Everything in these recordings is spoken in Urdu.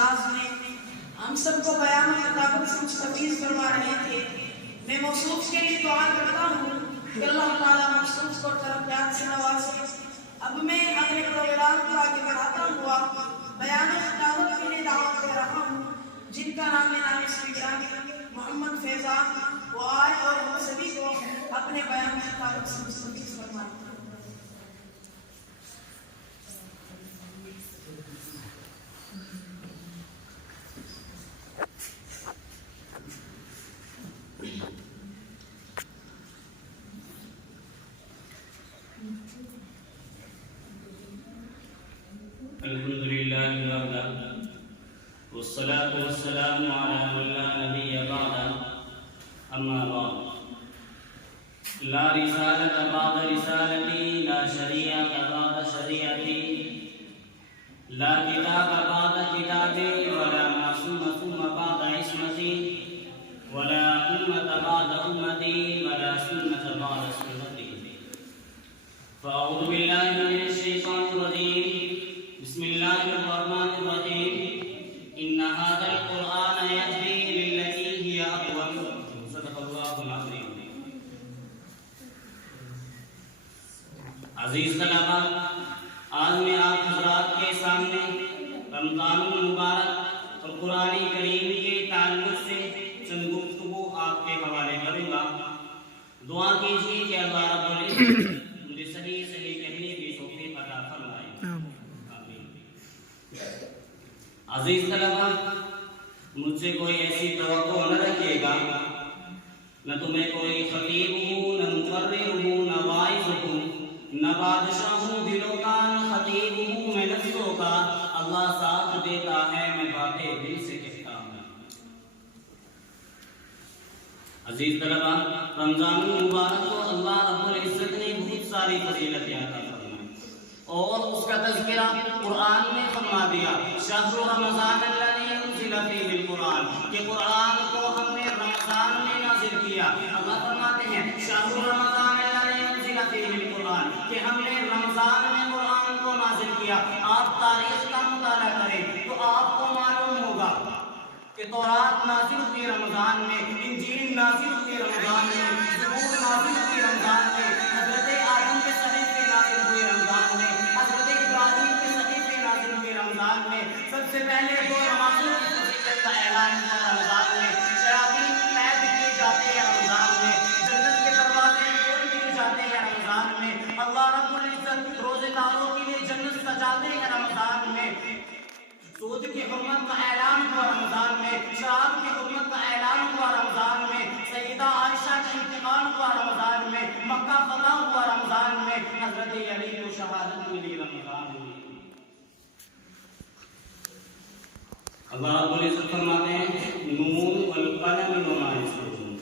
شاز نے ہم سب کو بیان و خطابت سے مستفیض فرما رہے تھے. میں موصوف کے لیے دعا کرتا ہوں کہ اللہ تعالیٰ موصوف کو ترقیات سے نوازے. اب میں اپنے پروگرام کو آگے بڑھاتا ہوا بیان و خطابت کے لیے دعوت دے رہا ہوں جن کا نام نام اسپیکران محمد فیضان وہ آئے اور ہم سبھی کو اپنے بیان و خطابت سے مستفیض فرمائے. الحمد لله وحده والصلاة والسلام على من لا نبي بعده أما بعد لا رسالة بعد رسالتي لا شريعة بعد شريعتي لا كتاب بعد كتابي ولا معصوم ثم بعد عصمتي ولا أمة بعد أمتي ولا سنة بعد سنتي. فأعوذ بالله من الشيطان الرجيم. بسم الله الرحمن الرحيم. إن هذا القرآن يهدي للتي هي أقوم. صدق الله العظيم. عزیز طلبہ، آج میں آپ حضرات کے سامنے رمضان المبارک اور قرآن کریم کے تعلق سے چند گفتگو آپ کے حوالے کروں گا. دعا کیجیے کہ اللہ رب العزت مجھے صحیح کہنے کی توفیق عطا فرمائے. عزیز طلبہ، مجھ سے کوئی ایسی توقع نہ رکھیے گا، نہ تو میں کوئی خطیب ہوں، نہ مقرر ہوں، نہ واعظ ہوں، نہ بادشاہ ہوں دلوں کا، نہ خطیب ہوں میں نفسوں کا. اللہ ساتھ دیتا ہے، میں باتیں دل سے کہتا ہوں. عزیز طلبہ، رمضان المبارک کو اللہ رب العزت نے بہت ساری فضیلتیں عطا فرمائی اور اس کا تذکرہ قرآن میں فرما دیا. شہر رمضان الذی انزل فیہ القرآن، کہ قرآن کو ہم نے رمضان میں نازل کیا. اللہ فرماتے ہیں شہر رمضان الذی انزل فیہ القرآن، کہ ہم نے رمضان میں قرآن کو نازل کیا. آپ تاریخ کا مطالعہ کریں تو آپ کو معلوم ہوگا کہ تورات نازل ہوئی رمضان میں، انجیل نازل ہوئی رمضان میں، زبور نازل ہوئی رمضان میں، حضرت آدم کے صحیفے نازل ہوئے رمضان میں، حضرت ابراہیم کے صحیفے نازل ہوئے رمضان میں. سب سے پہلے دو نمازوں کی فضیلت کا اعلان ہوا رمضان میں. شیاطین قید کیے جاتے ہیں رمضان میں، جنت کے دروازے کھول دیے جاتے ہیں رمضان میں. اللہ رب العزت روزے داروں کے لیے جنت سجاتے ہیں رمضان میں. سود کی حرمت کا اعلان ہوا رمضان میں، شراب کی حرمت کا اعلان ہوا رمضان میں، سیدہ عائشہ کا انتقال ہوا رمضان میں، مکہ فتح ہوا رمضان میں، حضرت علی کو شہادت ملی رمضان میں. اللہ رب العزت فرماتے ہیں نون والقلم وما یسطرون.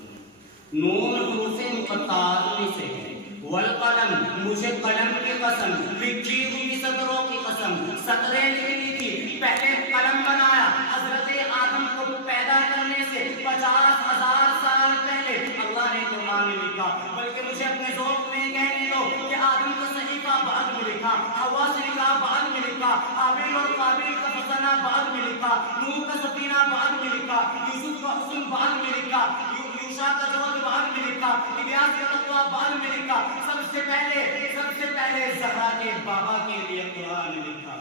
نون حروف مقطعات میں سے ہے، والقلم مجھے قلم کی قسم، لکھی ہوئی سطروں کی قسم. سطریں لکھی تھی، پہلے قلم بنایا. حضرت آدم کو پیدا کرنے سے 50,000 سال پہلے اللہ نے قرآن میں لکھا. بلکہ مجھے اپنے ذوق میں کہنے دو کہ آدم کا صحیفہ بعد میں لکھا، حوا سے نکاح بعد میں لکھا، حابیل اور قابیل کا فسانہ بعد میں لکھا، نوح کا سفینہ بعد میں لکھا، یوسف کا حسن بعد میں لکھا، یوشع کا جواد بعد میں لکھا، الیاس کا تقویٰ بعد میں لکھا. سب سے پہلے زہرا کے بابا کے لیے قرآن لکھا.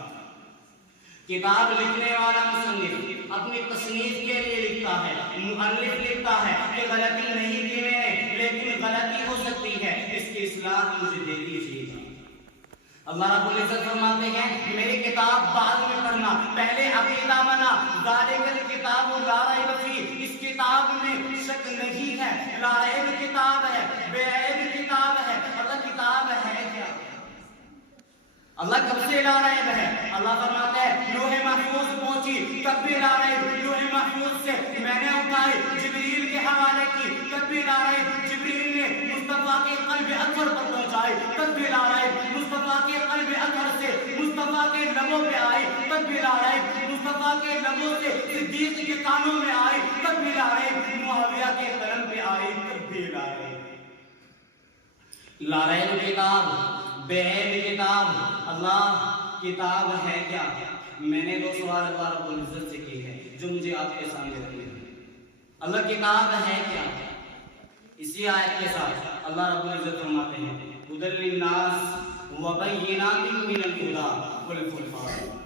کتاب لکھنے والا مصنف اپنی تصنیف کے لیے لکھتا ہے، مؤلف لکھتا ہے کہ غلطی نہیں کی میں نے، لیکن غلطی ہو سکتی ہے، اس کی اصلاح مجھے دے دیجیے گا. اللہ رب العزت فرماتے ہیں میری کتاب بعد میں پڑھنا، پہلے عقیدہ بنا. ذالک الکتاب لا ریب فیہ، اس کتاب میں شک نہیں ہے، لا ریب کتاب ہے، بے عیب کتاب ہے. اللہ کتاب ہے کیا؟ اللہ کب سے لا ریب ہے؟ اللہ فرماتا ہے لوح محفوظ پہنچی تب بھی لا ریب، لوح محفوظ سے میں نے اٹھائی جبریل کے حوالے کی تب بھی لا ریب، جبریل نے مصطفیٰ کے قلب اطہر پر پہنچائی تب بھی لا ریب، مصطفیٰ کے قلب اطہر سے مصطفیٰ کے لبوں پہ آئی تب بھی لا ریب، مصطفیٰ کے لبوں سے صدیق کے کانوں میں آئی تب بھی لا ریب، معاویہ کے قلم پہ آئی تب بھی لا ریب. لا ریب کتاب، بے عیب کتاب. اللہ کتاب ہے کیا؟ میں نے دو سوال اللہ رب العزت سے کیے. جو مجھے آپ کے سامنے رکھنے ہیں۔ اللہ کتاب ہے کیا؟ اسی آیت کے ساتھ اللہ رب العزت فرماتے ہیں ھدی للناس وبینات من الہدی والفرقان۔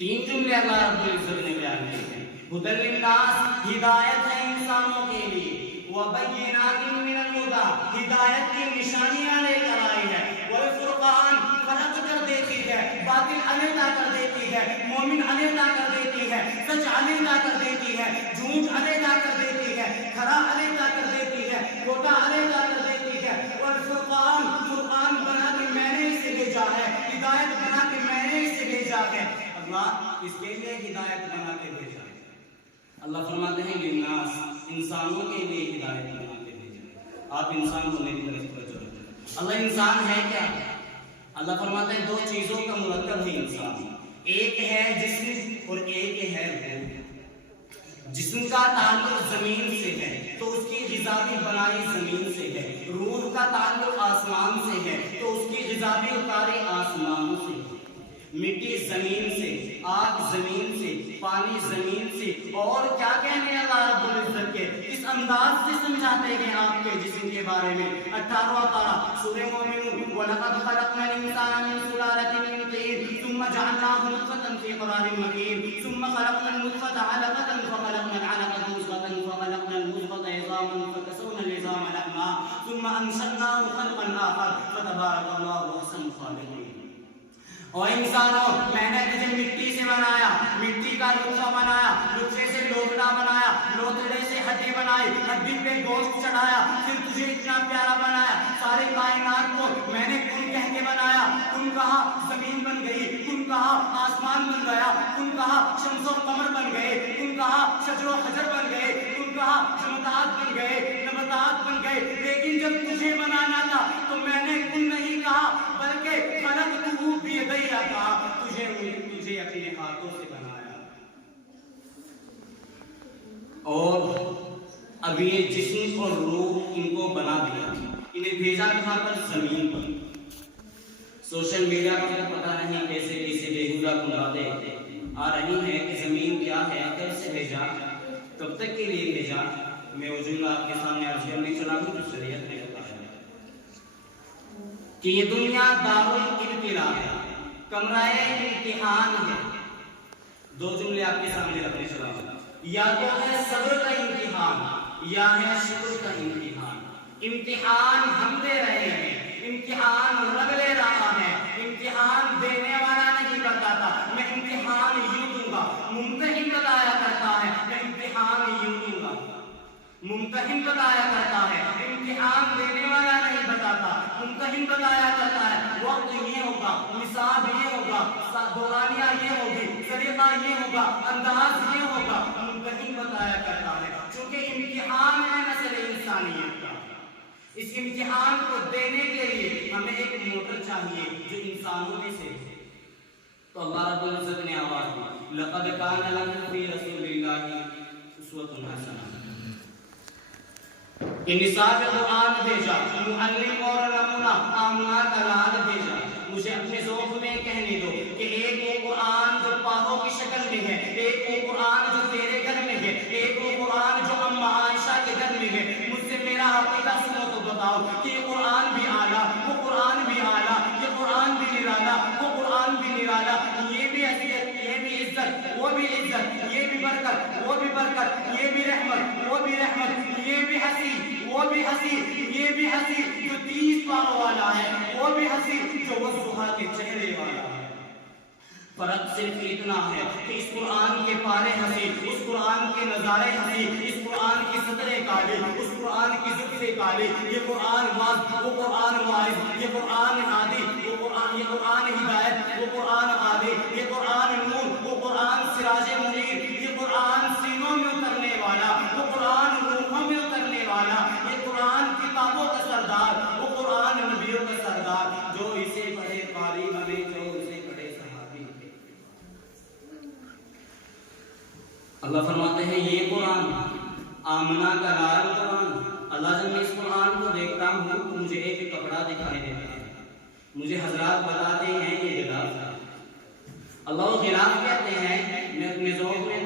تین جملے اللہ رب العزت نے بیان کیے ہیں۔ ھدی للناس ہدایت ہے انسانوں کے لیے، وبینات من الہدی ہدایت کی نشانیاں لے کر آئی ہے، والفرقان فرق کر دیتی ہے، باطل علیحدہ کر دیتی ہے، مومن علیحدہ کر دیتی ہے، سچ علیحدہ کر دیتی ہے، جھوٹ علیحدہ کر دیتی ہے، کھرا علیحدہ کر دیتی ہے، کھوٹا علیحدہ کر دیتی ہے۔ والفرقان فرقان بنا کے میں نے اسے بھیجا ہے، ہدایت بنا کے میں نے اسے بھیجا ہے۔ اللہ اس کے لیے ہدایت بنا کے بھیجا ہے۔ اللہ فرماتے ہیں للناس انسانوں کے لیے ہدایت بنا کے بھیجا ہے۔ آپ انسان ہونے کی طرف توجہ رکھیں۔ اللہ انسان ہے کیا؟ اللہ فرماتا ہے دو چیزوں کا مرکب ہے انسان، ایک ہے جسم اور ایک ہے روح۔ جسم کا تعلق زمین سے ہے تو اس کی غذا بھی بنائی زمین سے ہے، روح کا تعلق آسمان سے ہے تو اس کی غذا بھی اتاری آسمان سے ہے۔ مٹی زمین سے، آگ زمین سے، پانی زمین سے، اور کیا کہنے اللہ رب العزت کے اس انداز سے سمجھاتے ہیں آپ کے جسم کے بارے میں۔ 18واں پارہ سورہ مومنون، وَلَقَدْ خَلَقْنَا الْإِنسَانَ مِنْ سُلَالَةٍ مِنْ طِينٍ ثُمَّ جَعَلْنَاهُ نُطْفَةً فِي قَرَارٍ مَكِينٍ ثُمَّ خَلَقْنَا النُّطْفَةَ عَلَقَةً فَخَلَقْنَا الْعَلَقَةَ مُضْغَةً فَخَلَقْنَا الْمُضْغَةَ عِظَامًا فَكَسَوْنَا الْعِظَامَ لَحْمًا ثُمَّ أَنشَأْنَاهُ خَلْقًا آخَرَ فَتَبَارَكَ اللَّهُ أَحْسَنُ الْخَالِقِينَ۔ اور انسانوں میں نے تجھے مٹی سے بنایا، مٹی کا نطفہ بنایا، نطفے سے لوتڑا بنایا، لوتڑے سے ہڈی بنائی، ہڈی پہ گوشت چڑھایا، پھر تجھے اتنا پیارا بنایا۔ ساری کائنات کو میں نے کن کہہ کے بنایا، کن کہا زمین بن گئی، کن کہا آسمان بن گیا، کن کہا شمس و قمر بن گئے، کن کہا شجر و حجر بن گئے، کن کہا جمادات بن گئے، نباتات بن گئے۔ لیکن جب تجھے بنانا تھا تو میں نے کن نہیں کہا بلکہ خلقتہ بیدیا کہا، تجھے اپنے ہاتھوں سے بنایا۔ اور اب یہ جسم اور روح ان کو بنا دیا، انہیں بھیجا کہاں پر؟ زمین پر۔ سوشل میڈیا پر پتہ نہیں کیسے بےہودہ باتیں آ رہی ہیں کہ زمین کیا ہے، کب سے بھیجا، کب تک کے لیے بھیجا۔ میں وہ جملہ آپ کے سامنے عرض کرنے چلا ہوں جو شریعت نے بتایا کہ یہ دنیا دارالابتلاء ہے، کمرہ امتحان ہے۔ دو جملے آپ کے سامنے رکھنے چلا ہوں، یا تو ہے صبر کا امتحان یا ہے شکر کا امتحان۔ امتحان ہم دے رہے ہیں، امتحان رب لے رہا ہے، امتحان دینے والا نہیں بتاتا میں امتحان یوں دوں گا، ممتحن بتایا کرتا ہے میں امتحان یوں دوں گا۔ ممتحن بتایا کرتا ہے، امتحان دینے والا نہیں بتاتا، ممتحن بتایا کرتا ہے وقت یہ ہوگا، نصاب یہ ہوگا، دورانیہ یہ ہوگی، طریقہ یہ ہوگا، انداز یہ ہوگا، ممتحن بتایا کرتا ہے۔ چونکہ امتحان ہے نسل انسانیت کا، اس امتحان کو دینے کے لیے ہمیں ایک موٹر چاہیے جو انسانوں میں سے ہے۔ تو اللہ رب العزت نے آواز دی لقد کان لکم فی رسول اللہ اسوۃ حسنہ، کہ نصاب قرآن بھیجا، معلم اور نمونہ آمنہ کلال بھیجا۔ مجھے اپنے ذوق میں کہنے دو کہ ایک وہ قرآن جو پاہوں کی شکل میں ہے، ایک وہ قرآن جو تیرے گھر میں ہے، ایک وہ قرآن جو اماں عائشہ کے گھر میں ہے۔ مجھ سے میرا عقیدہ سنو تو بتاؤ کہ یہ قرآن بھی اعلیٰ، وہ قرآن بھی اعلیٰ، یہ قرآن بھی نرالا، وہ قرآن بھی نرالا، یہ بھی حیثیت، یہ بھی عزت، وہ بھی عزت، یہ بھی برکت، وہ بھی برکت، یہ بھی رحمت، وہ بھی رحمت، یہ بھی حسین، وہ بھی حسین، یہ بھی حسین جو 30 پاروں والا ہے، وہ بھی حسین جو وضحا کے چہرے والا ہے۔ فرق صرف اتنا ہے کہ اس قرآن کے پارے حسین، اس قرآن کے نظارے حسین، اس قرآن کی سطریں کالی، اس قرآن کی زلفیں کالی۔ یہ قرآن واضح، وہ قرآن واعظ، یہ قرآن ہادی، وہ قرآن، یہ قرآن ہدایت، وہ قرآن ہادی، یہ قرآن نور، وہ قرآن سراج منیر، یہ قرآن سینوں میں اترنے والا، وہ قرآن روحوں میں اترنے والا، یہ قرآن کتابوں کا سردار، وہ قرآن نبیوں کا سردار۔ جو اسے پڑھے قاری بنے، جو اسے پڑھے صحابی۔ اللہ فرماتے ہیں یہ قرآن آمنہ کا لال قرآن۔ اللہ جب میں اس قرآن کو دیکھتا ہوں تو مجھے ایک کپڑا دکھائی دیتا ہے، مجھے حضرات بتاتے ہیں یہ غلاف ہے۔ اللہ غلاف کہتے ہیں، میں اپنے ذوق میں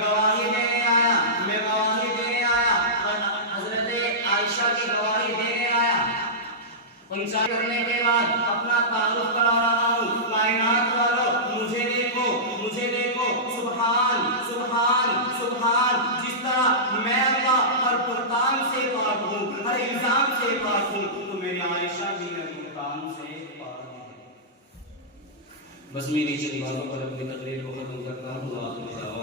گواہی دینے آیا، میں گواہی دینے آیا، حضرت عائشہ کی گواہی دینے آیا۔ انسان کرنے کے بعد اپنا تعارف کرا رہا ہوں، کائنات والو مجھے دیکھو، مجھے دیکھو، سبحان سبحان سبحان، جس طرح میں اللہ ہر بہتان سے پاک ہوں، ہر الزام سے پاک ہوں، تو میری عائشہ بھی ہر بہتان سے پاک ہے۔ بس میری چند باتوں پر اپنی تقریر کو ختم کرتا ہوں۔